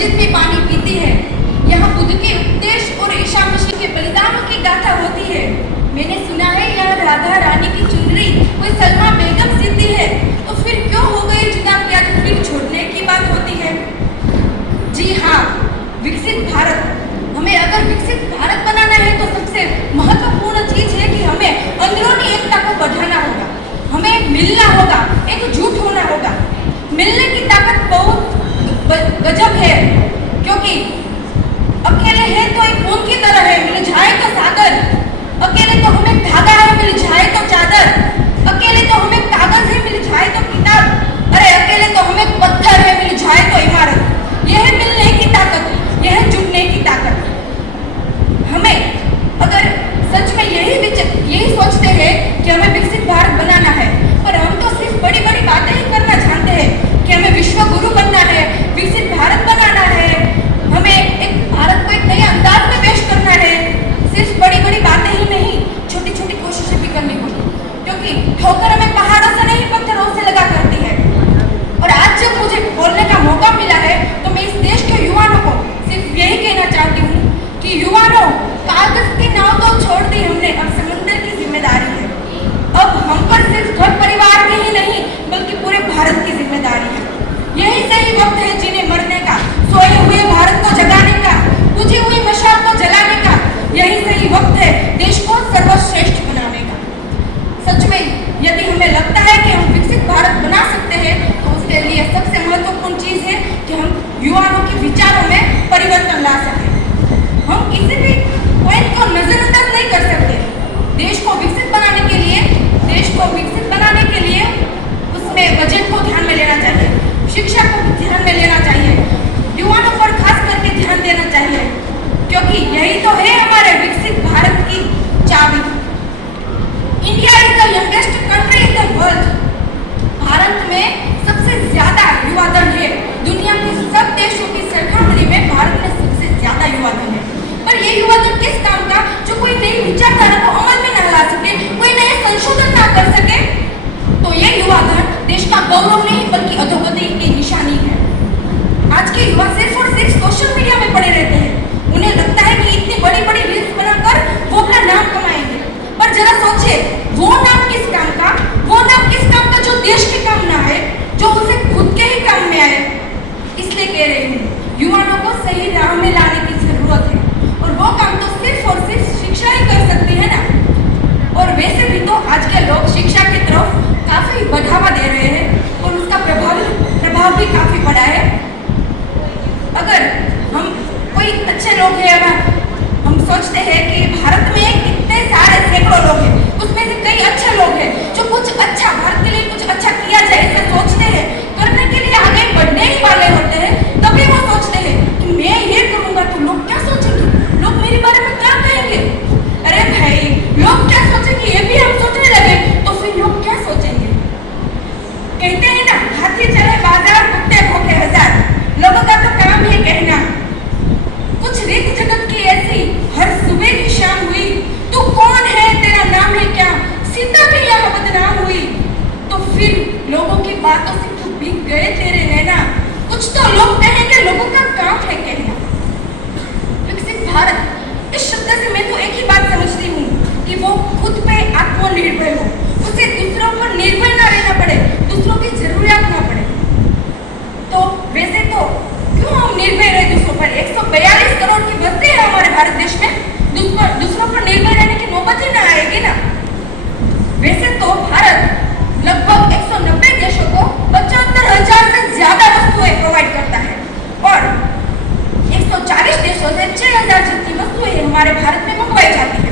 मस्जिद में पानी पीती है। यहाँ बुद्ध के उपदेश और ईसा मसीह के बलिदानों की गाथा होती है। मैंने सुना है यहाँ राधा रानी की चुनरी कोई सलमा बेगम सीती है। तो फिर क्यों हो गई जुदा किया तो फिर छोड़ने की बात होती है। जी हाँ, विकसित भारत, हमें अगर विकसित भारत बनाना है तो सबसे महत्वपूर्ण चीज है कि हमें अंदरूनी एकता को बढ़ाना होगा, हमें मिलना होगा, एकजुट होना होगा। मिलने की ताकत बहुत गजब है, क्योंकि अकेले हैं तो एक ऊन की तरह है, मिल जाए तो सागर। अकेले तो हमें धागा है, मिल जाए तो चादर। अकेले तो हमें कागज है, मिल जाए तो किताब। अरे अकेले तो हमें पत्थर है, मिल जाए तो इमारत। यह है मिलने की ताकत, यह है जुटने की ताकत। हमें अगर सच में यही सोचते हैं कि हमें विकसित भारत बनाना है, पर हम तो सिर्फ बड़ी बड़ी बातें ही करना जानते हैं कि हमें विश्व गुरु बनना है, विकसित भारत बनाना है, हमें एक भारत को एक नए अंदाज में पेश करना है। सिर्फ बड़ी बड़ी बातें ही नहीं, छोटी छोटी कोशिशें भी करनी होगी, क्योंकि ठोकर हमें पहाड़ों से नहीं पत्थरों से लगा करती है। और आज जब मुझे बोलने का मौका मिला है तो मैं इस देश के युवाओं को सिर्फ यही कहना चाहती हूँ कि युवाओं, कागज की नाव तो छोड़ दी हमने, अब समुद्र की जिम्मेदारी है। अब हम पर सिर्फ घर परिवार की ही नहीं बल्कि पूरे भारत की जिम्मेदारी है। यही सही वक्त है जिन्हें मरने का, सोए हुए भारत को जगाने का, बुझी हुई मशाल को जलाने का। यही सही वक्त है देश को सर्वश्रेष्ठ बनाने का। सच में यदि हमें लगता है कि हम विकसित भारत बना सकते हैं तो उसके लिए सबसे महत्वपूर्ण चीज है कि हम युवाओं के विचारों में परिवर्तन ला सकें। हम किसी भी पॉइंट को नजरअंदाज नहीं कर सकते। देश को विकसित बनाने के लिए उसमें बजट को ध्यान में लेना चाहिए, शिक्षा को ध्यान में लेना चाहिए, युवाओं पर खास करके ध्यान देना चाहिए, क्योंकि यही तो है हमारे विकसित भारत की चाबी। India is the youngest country in the world. Bharat में सबसे ज्यादा युवा दर है। दुनिया के सब देशों की सरखामणी में भारत में सबसे ज्यादा युवा दर है। पर ये युवा दर किस काम का, जो कोई नई विचारधारा को अमल में न ला सके, कोई नए संशोधन ना कर सके। तो ये युवा दर देश का गौरव नहीं बल्कि अधोगति की निशानी है। आज के युवा सिर्फ और सिर्फ सोशल मीडिया में पड़े रहते हैं। उन्हें लगता है कि इतनी बड़ी बड़ी रील्स बनाकर वो अपना नाम कमाएंगे। पर जरा सोचे, वो नाम किस काम का, वो नाम किस काम का जो देश के काम ना आए, जो उसे खुद के ही काम में आए। इसलिए कह रही हूँ, युवाओं को सही राह में लाने की जरूरत है, और वो काम तो सिर्फ और सिर्फ शिक्षा ही कर सकती है ना। और वैसे भी तो आज के लोग शिक्षा की तरफ काफी बढ़ावा दे रहे हैं और उसका प्रभाव भी काफी बड़ा है। अगर हम कोई अच्छे लोग हैं, हम सोचते हैं कि भारत में कितने सारे सैकड़ों लोग हैं, उसमें से कई अच्छे लोग हैं जो कुछ अच्छा भारत के लिए कुछ अच्छा किया जाए ऐसा सोचते हैं, करने के लिए आगे बढ़ने ही वाले होते हैं। तभी वो सोचते हैं कि मैं ये करूँगा तो लोग क्या सोचेंगे, लोग मेरे बारे में क्या कहेंगे। अरे भाई, लोग क्या सोचेंगे ये भी हम सोचने लगे तो फिर लोग क्या सोचेंगे। कहते हैं ना, हाथी चले बाजार कुत्ते भूखे हजार। लोगों का तो काम है कहना। कुछ रीत जगत की ऐसी हर सुबह की शाम हुई, तू कौन है, तेरा नाम है क्या, सीता भी यहाँ बदनाम हुई। तो फिर लोगों की बातों से तो भीग गए तेरे नैना। कुछ तो लोग कहेंगे, लोगों का काम है कहना। विकसित भारत इस शब्द से मैं तो एक ही बात समझती हूँ कि वो खुद पे आत्मनिर्भर हो, उसे दूसरों पर निर्भर ना रहना पड़े, दूसरों की जरूरत ना पड़े। तो वैसे तो क्यों हम निर्भर रहे दूसरों पर। 142 करोड़ की बस्ती है हमारे भारत देश में, दूसरों पर निर्भर रहने की नौबत ही ना आएगी ना। वैसे तो भारत लगभग 190 देशों को 75,000 से ज्यादा वस्तुएं प्रोवाइड करता है, और 140 देशों से 6,000 जितनी वस्तुएं हमारे भारत में मंगवाई जाती है।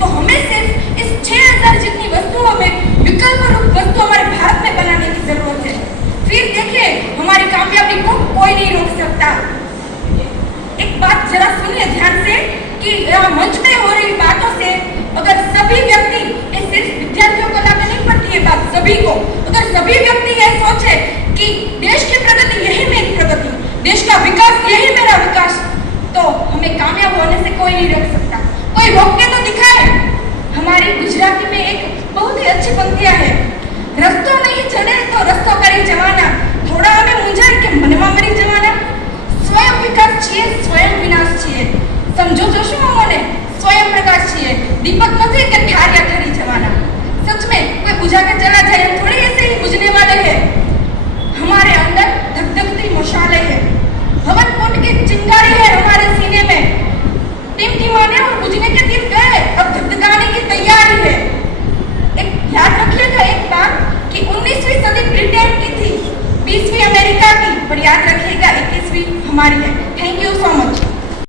तो हमें सिर्फ इस 6,000 जितनी वस्तुओं में विकल्प रूप वस्तु हमारे भारत में बनाने की जरूरत है। फिर देखिए, हमारी कामयाबी को कोई नहीं रोक सकता। एक बात जरा सुनिए ध्यान से कि मंच में हो रही बातों से अगर सभी व्यक्ति, ये सिर्फ विद्यार्थियों को लागू नहीं पड़ती है बात, सभी को, अगर सभी व्यक्ति यह सोचे कि देश की प्रगति यही मेरी प्रगति, देश का विकास यही मेरा विकास, तो हमें कामयाब होने से कोई नहीं रोक सकता। कोई रोक के तो दिखाए। हमारी गुजराती में एक बहुत ही अच्छी पंक्तियां है, रस्तो नहीं चढ़े